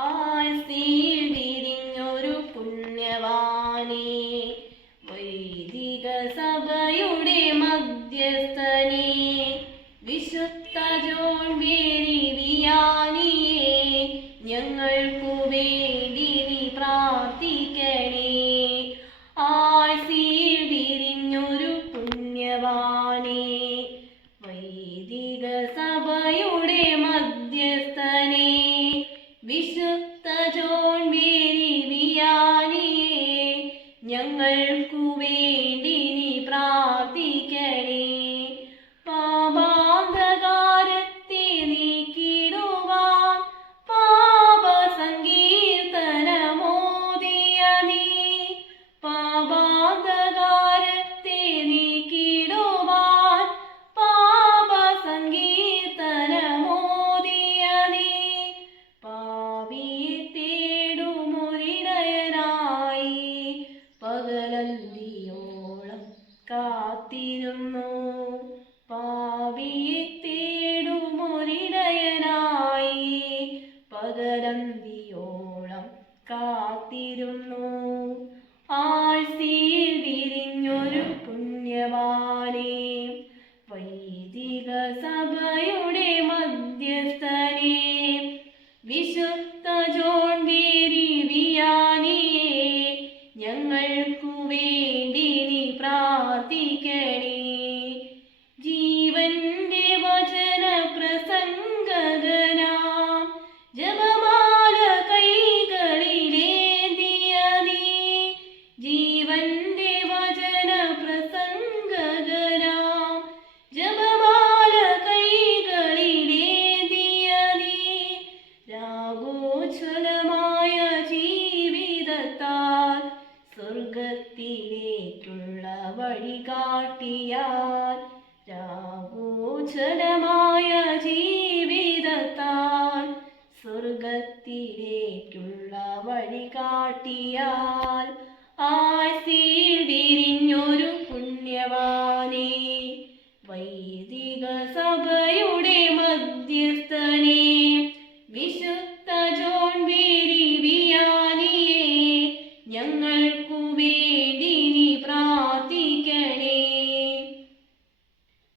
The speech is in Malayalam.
ആഴ്ചയിൽ വിരിഞ്ഞൊരു പുണ്യവാനേ, വൈദിക സഭയുടെ മധ്യസ്ഥനേ, വിശുദ്ധ ജോൺ മേരി വിയാനിയേ, ഞങ്ങൾക്കു വേണ്ടി നീ പ്രാർത്ഥിക്കണേ. ആഴ്ചയിൽ വിരിഞ്ഞൊരു പുണ്യവാനേ, വൈദിക സഭയുടെ മധ്യസ്ഥനേ, വിശുദ്ധ ജോൺ മേരി വിയാനിയേ, ഞങ്ങൾക്കു വേണ്ടി നീ പ്രാർത്ഥിക്കണേ. പാപാന്ധകാരത്തെ നീക്കിടുവാൻ പാപസങ്കീർത്തനമോദിയ നീ, പാപാന്ധകാരത്തെ നീക്കിടുവാൻ പാപസങ്കീർത്തനമോദിയ നീ, പാപിയെ തേടുമൊരിടയനായി പകലന്തിയോളം കാത്തിരുന്നു. പാപിയെ തേടുമൊരിടയനായി പകലന്തിയോളം കാത്തിരുന്നു. ആഴ്ചയിൽ വിരിഞ്ഞൊരു പുണ്യവാനേ, വൈദിക സഭയുടെ മധ്യസ്ഥനേ, വിശുദ്ധ ജോൺ മേരി വിയാനിയേ, ഞങ്ങൾക്കു വേണ്ടി നീ പ്രാർത്ഥിക്കണേ. ജീവന്റെ വചന പ്രസംഗകനാം ജപമാല കൈകളിലേന്തിയ നീ, ജീവന്റെ വചന പ്രസംഗകനാം ജപമാല കൈകളിലേന്തിയ നീ, രാഗോജ്വലമായ ജീവിതത്താൽ സ്വർഗത്തിലേക്കുള്ള വഴി കാട്ടിയാൽ, രാഗോജ്വലമായ ജീവിതത്താൽ സ്വർഗത്തിലേക്കുള്ള വഴി കാട്ടിയാൽ, ആഴ്ചയിൽ വിരിഞ്ഞൊരു പുണ്യവാനേ, വൈദിക സഭയുടെ മധ്യസ്ഥനേ,